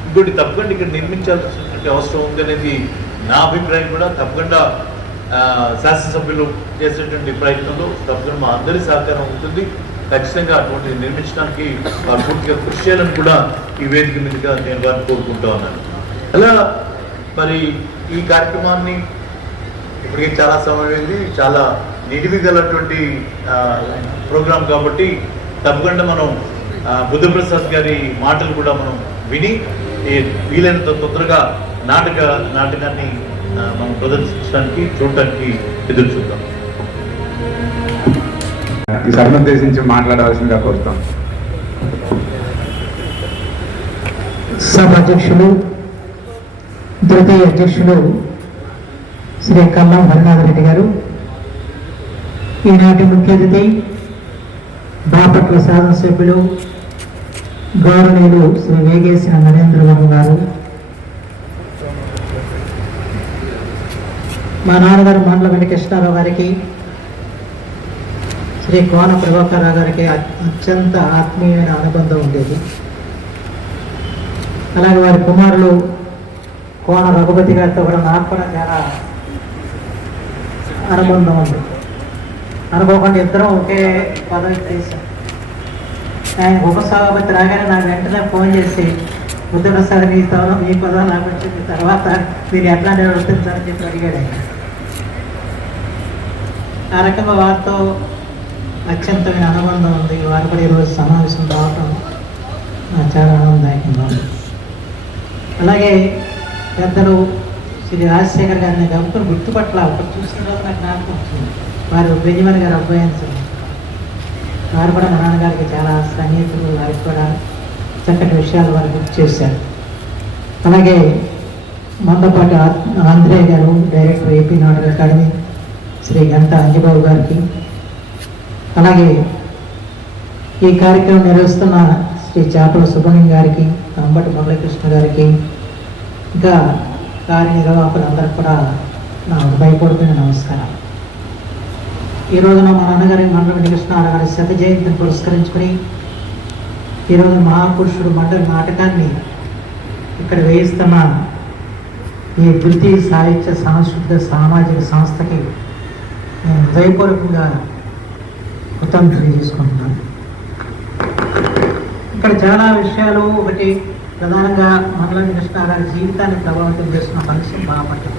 ఇంకోటి తప్పకుండా ఇక్కడ నిర్మించాల్సినటువంటి అవసరం ఉంది అనేది నా అభిప్రాయం కూడా. తప్పకుండా శాసనసభ్యులు చేసేటువంటి ప్రయత్నంలో తప్పకుండా మా అందరి సహకారం ఉంటుంది. ఖచ్చితంగా అటువంటి నిర్మించడానికి వారు పూర్తిగా కృషి చేయాలని కూడా ఈ వేదిక మీదుగా నేను వారిని కోరుకుంటూ ఉన్నాను. అలా మరి ఈ కార్యక్రమాన్ని ఇప్పటికే చాలా సమయం అయింది, చాలా నిడివిగలటువంటి ప్రోగ్రాం కాబట్టి తప్పకుండా మనం బుద్ధప్రసాద్ గారి మాటలు కూడా మనం విని వీలైనంత తొందరగా నాటకాన్ని మనం ప్రదర్శించడానికి చూడటానికి ఎదురు చూద్దాం. ఈ సభను ఉద్దేశించి మాట్లాడాల్సిందిగా కోరుతాం. సభ అధ్యక్షులు, ద్వితీయ అధ్యక్షులు శ్రీ కల్లం హరినాథరెడ్డి గారు, ఈనాటి ముఖ్య అతిథి బాపట్ల శాసనసభ్యులు గౌరవనీయులు శ్రీ వేగేసిన నరేంద్రబాబు గారు, మా నాన్నగారు మండల వెంకటకృష్ణారావు గారికి, శ్రీ కోన ప్రభాకరరావు గారికి అత్యంత ఆత్మీయమైన అనుబంధం ఉండేది. అలాగే వారి కుమారులు కోన రఘుపతి గారితో కూడా నాకు కూడా చాలా అనుబంధం ఉంది. అనుకోకుండా ఇద్దరం ఒకే పదవి చేశాం. ఆయన ఉపసభాపతి రాగానే నాకు వెంటనే ఫోన్ చేసి, బుద్ధప్రసాద్ మీ పదవి నాకు వచ్చింది, తర్వాత మీరు ఎట్లా నిర్వర్తించాలని చెప్పి అడిగాడు ఆయన. ఆ రకంగా వారితో అత్యంతమైన అనుబంధం ఉంది. వారు కూడా ఈరోజు సమావేశం రావటం నాకు చాలా ఆనందదాయకంగా ఉంది. అలాగే పెద్దలు శ్రీ రాజశేఖర్ గారిని గమనించుకుని గుర్తుపట్ల ఒకటి చూసిన రోజు నాకు జ్ఞాపకం వచ్చింది. వారు బెంజమిన్ గారు అబ్బాయి, వారు కూడా మా నాన్నగారికి చాలా సన్నిహితులు. వారికి కూడా చక్కటి విషయాలు వారు గుర్తు చేశారు. అలాగే మనతో పాటు ఆంధ్రేయ గారు, డైరెక్టర్ ఏపీ నాటక అకాడమీ, శ్రీ గంట అంజబాబు గారికి, అలాగే ఈ కార్యక్రమం నిర్వహిస్తున్న శ్రీ చాపల సుబ్రహ్మణ్యం గారికి, అంబటి మురళీకృష్ణ గారికి, ఇంకా కార్యనిర్వాహకులందరికీ కూడా నా హృదయపూర్వకమైన నమస్కారం. ఈ రోజున మా నాన్నగారి మండలి కృష్ణారావు గారి శత జయంతిని పురస్కరించుకుని ఈరోజు మహాపురుషుడు మండలి నాటకాన్ని ఇక్కడ వేయిస్తున్న ఈ ధృతి సాహిత్య సాంస్కృతిక సామాజిక సంస్థకి నేను హృదయపూర్వకంగా కృతజ్ఞతలు తెలియజేసుకుంటున్నాను. ఇక్కడ చాలా విషయాలు, ఒకటి ప్రధానంగా మండలి కృష్ణారావు జీవితాన్ని ప్రభావితం చేస్తున్న ఫంక్షన్ బాపట్ల.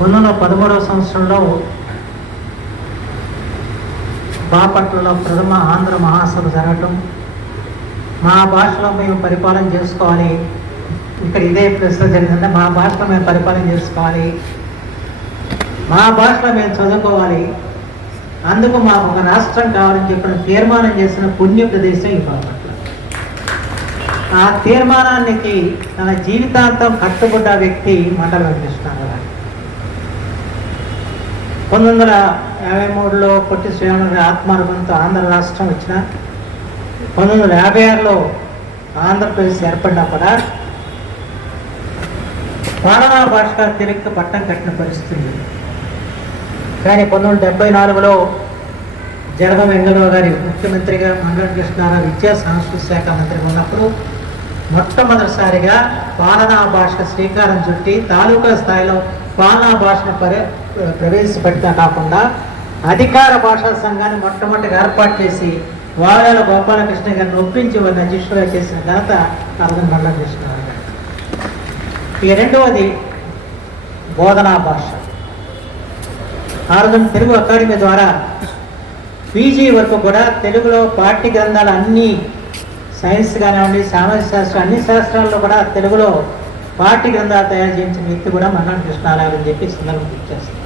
1913వ సంవత్సరంలో బాపట్లలో ప్రథమ ఆంధ్ర మహాసభ జరగటం, మా భాషలో మేము పరిపాలన చేసుకోవాలి, ఇక్కడ ఇదే ప్రశ్న జరిగిందంటే మా భాషలో మేము పరిపాలన చేసుకోవాలి, మా భాషలో మేము చదువుకోవాలి, అందుకు మాకు ఒక రాష్ట్రం కావాలని చెప్పిన తీర్మానం చేసిన పుణ్య ప్రదేశం ఈ బాపట్ల. ఆ తీర్మానానికి తన జీవితాంతం కట్టుబడ్డ వ్యక్తి మండలి వెంకటేశ్వరరావు గారు. 1953లో పొట్టి శ్రీరాములు గారి ఆత్మానుభవంతో ఆంధ్ర రాష్ట్రం వచ్చిన 1956లో ఆంధ్రప్రదేశ్ ఏర్పడినా కూడా పాలనా భాషగా తెలుగుకి పట్టం కట్టిన పరిస్థితి. కానీ 1974లో జలగం వెంగళరావు గారి ముఖ్యమంత్రిగా మండలి కృష్ణారావు విద్యా సాంస్కృతిక శాఖ మంత్రిగా ఉన్నప్పుడు మొట్టమొదటిసారిగా పాలనా భాష శ్రీకారం చుట్టి తాలూకా స్థాయిలో పాలనా భాషను ప్రవేశపెట్టా కాకుండా అధికార భాషా సంఘాన్ని మొట్టమొదటిగా ఏర్పాటు చేసి వారాల గోపాలకృష్ణ గారిని ఒప్పించి వారిని అధ్యక్షుడిగా చేసిన ఘనత అర్థం మండలి కృష్ణారావు గారు. ఈ రెండవది బోధనా భాష. ఆరుదం తెలుగు అకాడమీ ద్వారా పీజీ వరకు కూడా తెలుగులో పాఠ్య గ్రంథాలు అన్ని సైన్స్ కానివ్వండి, సామాజిక శాస్త్రం, అన్ని శాస్త్రాల్లో కూడా తెలుగులో పాఠ్య గ్రంథాలు తయారు చేయించిన వ్యక్తి కూడా మండలి కృష్ణారావు అని చెప్పి సందర్భం గుర్తిస్తారు.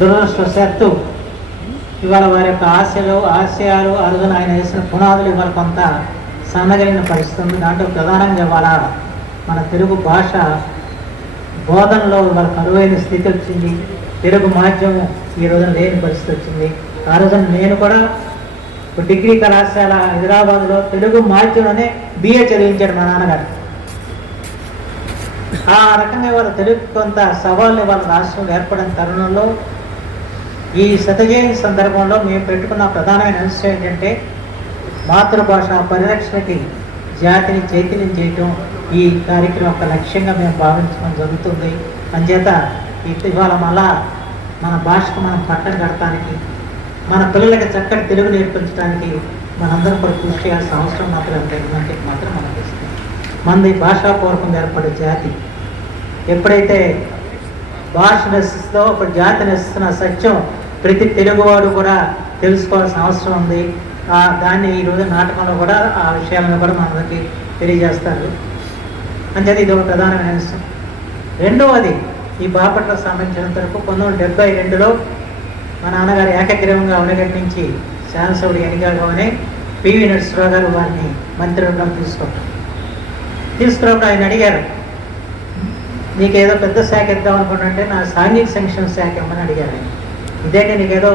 దురదృష్టవశాత్తు ఇవాళ వారి యొక్క ఆశయాలు అరుదున ఆయన వేసిన పునాదులు ఇవాళ కొంత సన్నగిలిన పరిస్థితి ఉంది. దాంట్లో ప్రధానంగా ఇవాళ మన తెలుగు భాష బోధనలో ఇవాళ కరువైన స్థితి వచ్చింది. తెలుగు మాధ్యమం ఈ రోజున లేని పరిస్థితి వచ్చింది. ఆ రోజున నేను కూడా డిగ్రీ కళాశాల హైదరాబాద్లో తెలుగు మాధ్యమంలోనే బిఏ చదివించాడు మా నాన్నగారు. ఆ రకంగా వాళ్ళ తెలుగు కొంత సవాళ్ళు వాళ్ళ రాష్ట్రంలో ఏర్పడిన తరుణంలో ఈ శతజయంతి సందర్భంలో మేము పెట్టుకున్న ప్రధానమైన అంశం ఏంటంటే మాతృభాష పరిరక్షణకి జాతిని చైతన్యం చేయటం ఈ కార్యక్రమం ఒక లక్ష్యంగా మేము భావించడం జరుగుతుంది. అంచేత ఇవాళ మళ్ళా మన భాషకు మనం పట్టం కడటానికి, మన పిల్లలకి చక్కటి తెలుగు నేర్పించడానికి మనందరం కూడా కృషి చేయాల్సిన అవసరం మాత్రం ఎంతైందంటే మాత్రం మనం చేస్తాం. మనది భాషాపూర్వకంగా ఏర్పడే జాతి ఎప్పుడైతే భాష నశిస్తుందో అప్పుడు జాతి నశిస్తున్న సత్యం ప్రతి తెలుగువాడు కూడా తెలుసుకోవాల్సిన అవసరం ఉంది. దాన్ని ఈరోజు నాటకంలో కూడా ఆ విషయాలను కూడా మనకి తెలియజేస్తారు. అంచేది ఇది ఒక ప్రధానమైన అంశం. రెండవది ఈ బాపట్లకు సంబంధించినంత వరకు 1972లో మా నాన్నగారు ఏకగ్రీవంగా ఉండగట్టి నుంచి శాసనసభ్యుడు ఎన్నికగానే పివి నరసింహరావు గారు వారిని మంత్రివర్గం తీసుకున్నప్పుడు ఆయన అడిగారు, నీకేదో పెద్ద శాఖ ఇద్దాం అనుకుంటుంటే నా సాంఘిక సంక్షేమ శాఖ ఇవ్వమని అడిగారు. ఆయన ఇదేంటి నీకేదో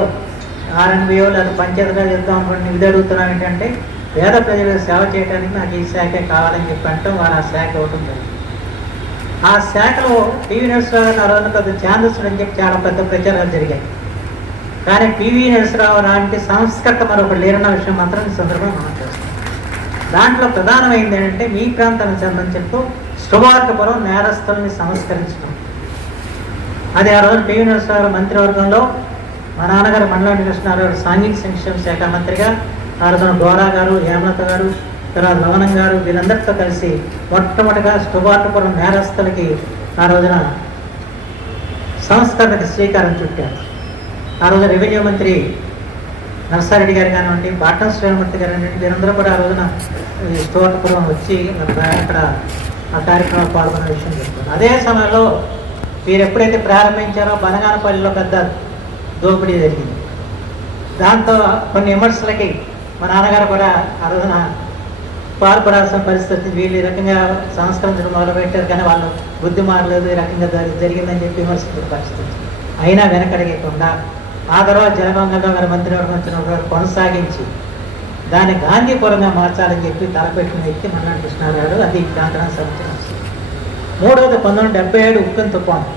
ఆర్ఎన్బిఓ లేదా పంచాయతీరాజ్ ఇద్దాం అనుకుంటే ఇది అడుగుతున్నాను ఏంటంటే పేద ప్రజలకు సేవ చేయడానికి నాకు ఈ శాఖ కావాలని చెప్పి అంటాం. వారు ఆ శాఖ ఇవ్వటం జరిగింది. ఆ శాఖలో పివి నరసింహరావు గారు ఆ రోజున పెద్ద ఛాందస్సుడు అని చెప్పి చాలా పెద్ద ప్రచారాలు జరిగాయి. కానీ పివి నరసింహరావు లాంటి సంస్కర్త మరొకటి లేరన్న విషయం మాత్రం ఈ సందర్భంగా మనం చేస్తాం. దాంట్లో ప్రధానమైంది ఏంటంటే మీ ప్రాంతానికి సంబంధించినట్టు స్టువార్ట్పురం నేరస్తుల్ని సంస్కరించడం. అది ఆ రోజు పివి నరసింహరావు మంత్రివర్గంలో మా నాన్నగారు మండలి కృష్ణారావు గారు సాంఘిక సంక్షేమ శాఖ మంత్రిగా, ఆ రోజున గోరా గారు, హేమలత గారు, తర్వాత లవణం గారు వీళ్ళందరితో కలిసి మొట్టమొదటిగా స్టువార్ట్పురం నేరస్తులకి ఆ రోజున సంస్కరణకి శ్రీకారం చుట్టారు. ఆ రోజు రెవెన్యూ మంత్రి నర్సారెడ్డి గారు కానివ్వండి, బాటం శ్రీరామూర్తి గారు కానివ్వండి, వీరందరూ కూడా ఆ రోజున స్టువార్ట్పురం వచ్చి అక్కడ ఆ కార్యక్రమంలో పాల్గొన్న విషయం చెప్తారు. అదే సమయంలో వీరు ఎప్పుడైతే ప్రారంభించారో బనగానపల్లిలో పెద్ద దోపిడీ జరిగింది. దాంతో కొన్ని విమర్శలకి మా నాన్నగారు కూడా ఆ రోజున పాల్పడాల్సిన పరిస్థితి, వీళ్ళు ఈ రకంగా సంస్కరించడం మొదలుపెట్టారు కానీ వాళ్ళు బుద్ధి మారలేదు, ఈ రకంగా జరిగిందని చెప్పి విమర్శించిన పరిస్థితి. అయినా వెనకడగకుండా ఆ తర్వాత జలగంగారావు గారి మంత్రివర్గం వచ్చిన కొనసాగించి దాన్ని గాంధీపురంగా మార్చాలని చెప్పి తలపెట్టిన వ్యక్తి మండలి కృష్ణారావు గారు. అది ప్రాంతానికి సంబంధించిన. మూడవది 1977 ఉప్పెన్ తుఫాను.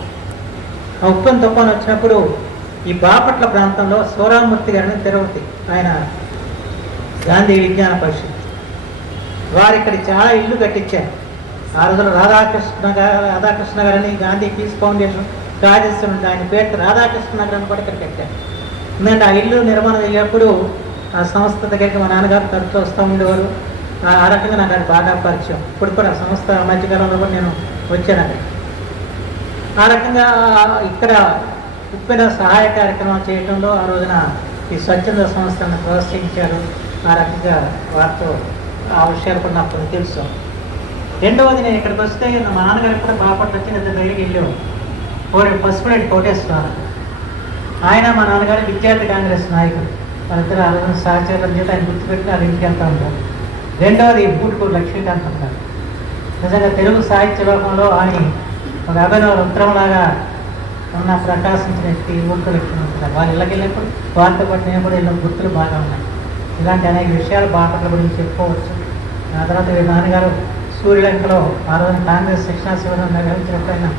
ఆ ఉప్పెన్ తుఫాను వచ్చినప్పుడు ఈ బాపట్ల ప్రాంతంలో శివరామూర్తి గారిని తిరుపతి, ఆయన గాంధీ విజ్ఞాన పరిషత్ వారు ఇక్కడ చాలా ఇల్లు కట్టించారు. ఆ రోజున రాధాకృష్ణ గారని గాంధీ పీస్ ఫౌండేషన్ కార్యదర్శి ఉంటే ఆయన పేరు రాధాకృష్ణ గారిని కూడా ఇక్కడ కట్టారు. ఎందుకంటే ఆ ఇల్లు నిర్మాణం అయ్యేప్పుడు ఆ సంస్థ దగ్గరికి మా నాన్నగారు తరచూ వస్తూ ఉండేవారు. ఆ రకంగా నాకు అది బాగా పరిచయం. ఇప్పుడు కూడా ఆ సంస్థ మధ్యకాలంలో కూడా నేను వచ్చాను అక్కడ. ఆ రకంగా ఇక్కడ ఉప్పెన సహాయ కార్యక్రమం చేయడంలో ఆ రోజున ఈ స్వచ్ఛంద సంస్థలను ప్రోత్సహించారు. ఆ రకంగా వారితో ఆ విషయాలు కూడా నాకు కొన్ని తెలుసు. రెండవది, నేను ఇక్కడికి వస్తే మా నాన్నగారికి కూడా బాపట్ల వచ్చి నేను దగ్గరికి వెళ్ళాము. పసుపురెడ్డి కోటేశ్వర ఆయన మా నాన్నగారు విద్యార్థి కాంగ్రెస్ నాయకుడు. వాళ్ళిద్దరు ఆ రోజున సహచరుల చేత ఆయన గుర్తుపెట్టి అది ఇంటికి వెళ్తూ ఉంటారు. రెండవది బూటుకూరు లక్ష్మీకాంత్ ఉంటారు. నిజంగా తెలుగు సాహిత్య లోకంలో ఆయన ఒక అభినవ ఉత్తరంలాగా ఉన్న ప్రకాశించిన వ్యక్తి ఊరుకు లక్ష్మీ ఉంటారు. వాళ్ళు ఇళ్ళకి వెళ్ళినప్పుడు వారితో పాటు నేను కూడా ఇళ్ళ గుర్తులు బాగా ఉన్నాయి. ఇలాంటి అనేక విషయాలు బాపట్ల గురించి చెప్పుకోవచ్చు. ఆ తర్వాత వీళ్ళ నాన్నగారు సూర్యలంకలో ఆ రోజున కాంగ్రెస్ శిక్షణా శిబిరం నిర్వహించినప్పుడైనా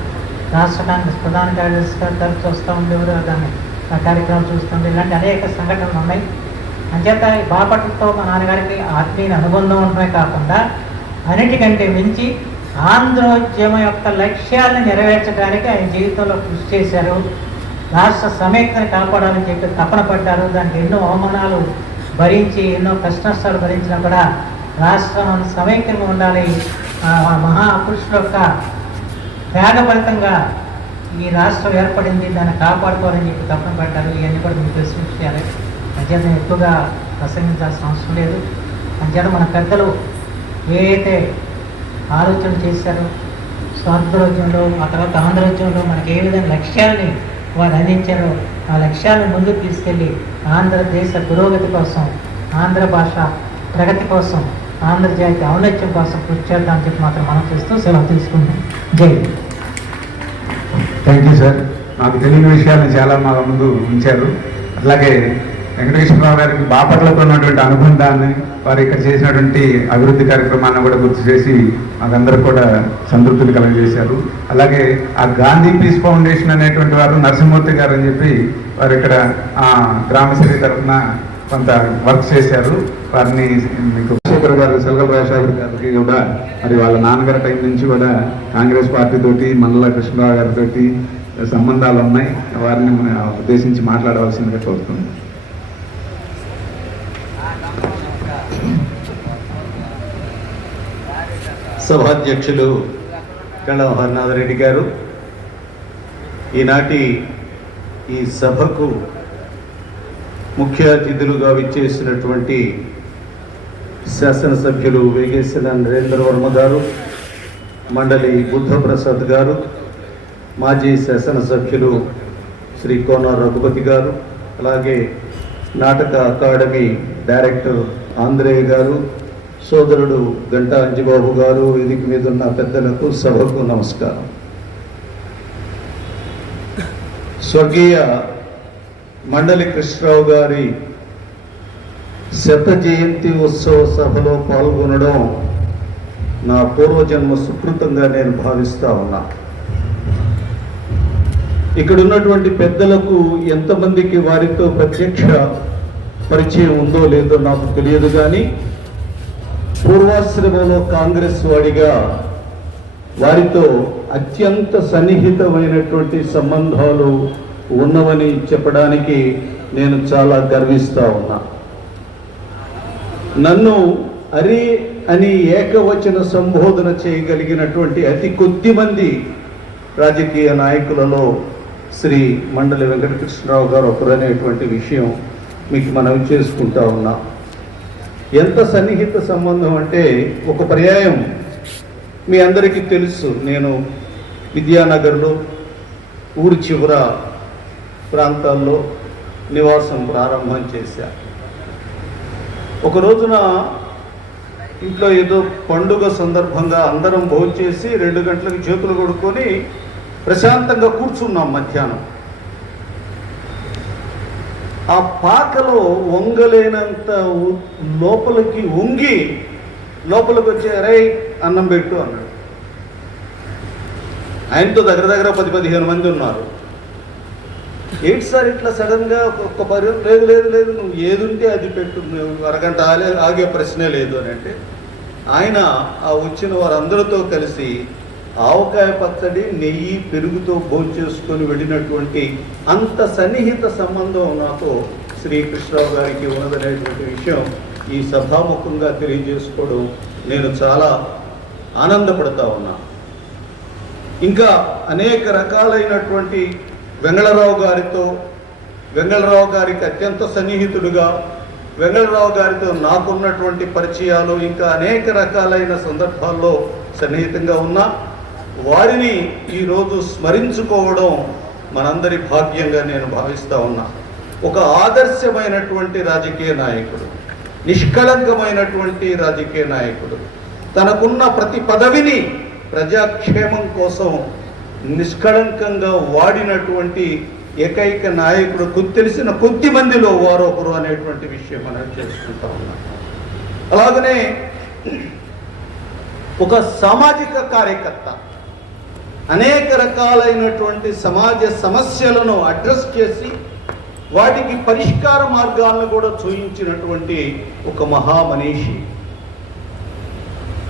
రాష్ట్ర కాంగ్రెస్ ప్రధాన కార్యదర్శిగా తరచు వస్తూ ఉండేవారు. దాన్ని ఆ కార్యక్రమం చూస్తుంటే ఇలాంటి అనేక సంఘటనలు ఉన్నాయి. అంచేత ఈ బాపట్లతో మా నాన్నగారికి ఆత్మీయ అనుబంధం ఉండమే కాకుండా అన్నిటికంటే మించి ఆంధ్రోద్యమం యొక్క లక్ష్యాలను నెరవేర్చడానికి ఆయన జీవితంలో కృషి చేశారు. రాష్ట్ర సమైక్యతను కాపాడాలని చెప్పి తపన పడ్డారు. దానికి ఎన్నో అవమానాలు భరించి, ఎన్నో కష్టనష్టాలు భరించినా కూడా రాష్ట్రం సమైక్యంగా ఉండాలి, మహాపురుషుల యొక్క త్యాగ ఫలితంగా ఈ రాష్ట్రం ఏర్పడింది, దాన్ని కాపాడుకోవాలని చెప్పి తపన పడ్డారు. ఇవన్నీ కూడా మీకు తెలిసిన విషయాలే. అంచేత ఎక్కువగా ప్రసంగించాల్సిన అవసరం లేదు. అంచేత మన పెద్దలు ఏదైతే ఆలోచన చేశారో స్వాతంత్రోద్యమంలో, ఆ తర్వాత ఆంధ్రోద్యమంలో మనకి ఏ విధంగా లక్ష్యాలని వారు అందించారో ఆ లక్ష్యాలను ముందుకు తీసుకెళ్ళి ఆంధ్రదేశ పురోగతి కోసం, ఆంధ్ర భాష ప్రగతి కోసం, ఆంధ్రజాతి ఔన్నత్యం కోసం కృషి చేద్దామని చెప్పి మాత్రం మనం చేస్తూ సెలవు తీసుకుంటాం. జై. Thank you sir. నాకు తెలియని విషయాలను చాలా మా ముందు ఉంచారు. అట్లాగే వెంకటకృష్ణరావు గారికి బాపట్లతో ఉన్నటువంటి అనుబంధాన్ని, వారు ఇక్కడ చేసినటువంటి అభివృద్ధి కార్యక్రమాన్ని కూడా గుర్తు చేసి మాకందరూ కూడా సంతృప్తిని కలుగజేశారు. అలాగే ఆ గాంధీ పీస్ ఫౌండేషన్ అనేటువంటి వారు నరసింహమూర్తి గారు అని చెప్పి వారు ఇక్కడ గ్రామశ్రీ తరఫున కొంత వర్క్ చేశారు. వారిని మీకు శేఖర్ గారు, సెల్గల్ రాజశేఖర్ గారికి కూడా మరి వాళ్ళ నాన్నగారి టైం నుంచి కూడా కాంగ్రెస్ పార్టీ తోటి మండల కృష్ణరావు గారితోటి సంబంధాలు ఉన్నాయి. వారిని ఉద్దేశించి మాట్లాడవలసిందిగా కోరుతున్నాను. సభాధ్యక్షులు కళం హరినాథరెడ్డి గారు, ఈనాటి ఈ సభకు ముఖ్య అతిథులుగా విచ్చేసినటువంటి శాసనసభ్యులు వేగేశ్వర నరేంద్ర వర్మ గారు, మండలి బుద్ధప్రసాద్ గారు, మాజీ శాసనసభ్యులు శ్రీ కోన రఘుపతి గారు, అలాగే నాటక అకాడమీ డైరెక్టర్ ఆంధ్రేయ గారు, సోదరుడు గంటా అంజిబాబు గారు, వేదిక మీద ఉన్న పెద్దలకు, సభకు నమస్కారం. స్వర్గీయ మండలి కృష్ణరావు గారి 100వ జయంతి ఉత్సవ సభలో పాల్గొనడం నా పూర్వజన్మ సుకృతంగా నేను భావిస్తా ఉన్నా. ఇక్కడ ఉన్నటువంటి పెద్దలకు ఎంతమందికి వారితో ప్రత్యక్ష పరిచయం ఉందో లేదో నాకు తెలియదు, కానీ పూర్వాశ్రమంలో కాంగ్రెస్ వాడిగా వారితో అత్యంత సన్నిహితమైనటువంటి సంబంధాలు ఉన్నవని చెప్పడానికి నేను చాలా గర్విస్తా ఉన్నా. నన్ను అరే అని ఏకవచన సంబోధన చేయగలిగినటువంటి అతి కొద్ది మంది రాజకీయ నాయకులలో శ్రీ మండలి వెంకటకృష్ణరావు గారు ఒకరనేటువంటి విషయం మీకు మనవి చేసుకుంటా ఉన్నా. ఎంత సన్నిహిత సంబంధం అంటే, ఒక పర్యాయం మీ అందరికీ తెలుసు, నేను విద్యానగర్లో ఊరి చివర ప్రాంతాల్లో నివాసం ప్రారంభం చేశా. ఒక రోజున ఇంట్లో ఏదో పండుగ సందర్భంగా అందరం భోంచేసి 2 గంటలకు చేతులు కొడుకొని ప్రశాంతంగా కూర్చున్నాం మధ్యాహ్నం. ఆ పాకలో వంగలేనంత లోపలికి వంగి లోపలికి వచ్చి అరే అన్నం పెట్టు అన్నాడు. ఆయనతో దగ్గర 10-15 మంది ఉన్నారు. ఏంటి సార్ ఇట్లా సడన్గా ఒక్క పరి లేదు లేదు లేదు నువ్వు ఏది ఉంటే అది పెట్టు, నువ్వు అరగంట ఆగే ప్రశ్నే లేదు అని అంటే ఆయన ఆ వచ్చిన వారందరితో కలిసి ఆవకాయ పచ్చడి నెయ్యి పెరుగుతో భోంచేసుకొని వెళ్ళినటువంటి అంత సన్నిహిత సంబంధం నాతో శ్రీకృష్ణరావు గారికి ఉన్నదనేటువంటి విషయం ఈ సభాముఖంగా తెలియజేసుకోవడం నేను చాలా ఆనందపడతా ఉన్నా. ఇంకా అనేక రకాలైనటువంటి వెంగళరావు గారికి అత్యంత సన్నిహితుడుగా, వెంగళరావు గారితో నాకున్నటువంటి పరిచయాలు ఇంకా అనేక రకాలైన సందర్భాల్లో సన్నిహితంగా ఉన్నా వారిని ఈరోజు స్మరించుకోవడం మనందరి భాగ్యంగా నేను భావిస్తూ ఉన్నా. ఒక ఆదర్శమైనటువంటి రాజకీయ నాయకుడు, నిష్కళంకమైనటువంటి రాజకీయ నాయకుడు, తనకున్న ప్రతి పదవిని ప్రజాక్షేమం కోసం నిష్కళంకంగా వాడినటువంటి ఏకైక నాయకుడు తెలిసిన కొద్ది మందిలో వారొకరు అనేటువంటి విషయం మనం చేసుకుంటా ఉన్నాం. అలాగనే ఒక సామాజిక కార్యకర్త, అనేక రకాలైనటువంటి సమాజ సమస్యలను అడ్రస్ చేసి వాటికి పరిష్కార మార్గాలను కూడా చూయించినటువంటి ఒక మహామనీషి,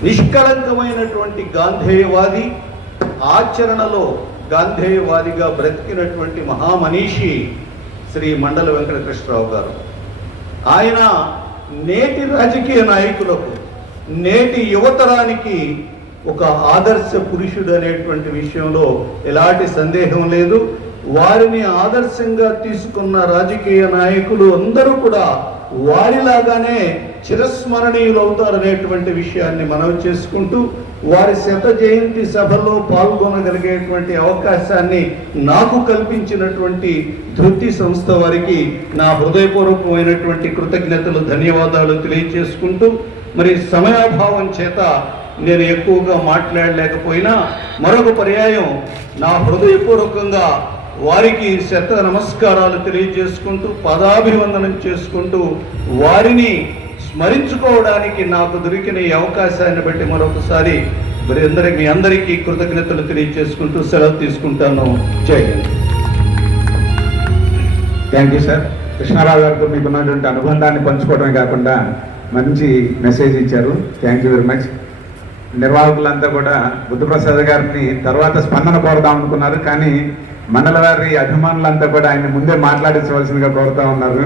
నిష్కళంకమైనటువంటి గాంధేయవాది, ఆచరణలో గాంధేయవాదిగా బ్రతికినటువంటి మహామనీషి శ్రీ మండల వెంకటకృష్ణరావు గారు. ఆయన నేటి రాజకీయ నాయకులకు, నేటి యువతరానికి ఒక ఆదర్శ పురుషుడు అనేటువంటి విషయంలో ఎలాంటి సందేహం లేదు. వారిని ఆదర్శంగా తీసుకున్న రాజకీయ నాయకులు అందరూ కూడా వారిలాగానే చిరస్మరణీయులు అవుతారనేటువంటి విషయాన్ని మనం చేసుకుంటూ వారి 100వ జయంతి సభలో పాల్గొనగలిగేటువంటి అవకాశాన్ని నాకు కల్పించినటువంటి ధృతి సంస్థ వారికి నా హృదయపూర్వకమైనటువంటి కృతజ్ఞతలు, ధన్యవాదాలు తెలియజేసుకుంటూ, మరి సమయాభావం చేత నేను ఎక్కువగా మాట్లాడలేకపోయినా మరొక పర్యాయం నా హృదయపూర్వకంగా వారికి నమస్కారాలు తెలియజేసుకుంటూ, పదాభివందనం చేసుకుంటూ, వారిని స్మరించుకోవడానికి నాకు దొరికిన ఈ అవకాశాన్ని బట్టి మరొకసారి మీ అందరికీ కృతజ్ఞతలు తెలియజేసుకుంటూ సెలవు తీసుకుంటాను. Jai Hind. Thank you sir. Krishnarao గారితో మీకున్నటువంటి అనుబంధాన్ని పంచుకోవడమే కాకుండా మంచి మెసేజ్ ఇచ్చారు. Thank you very much. నిర్వాహకులంతా కూడా బుద్ధప్రసాద్ గారిని తర్వాత స్పందన కోరుదాం అనుకున్నారు, కానీ మండల వారి అభిమానులంతా కూడా ఆయన ముందే మాట్లాడించవలసిందిగా కోరుతా ఉన్నారు.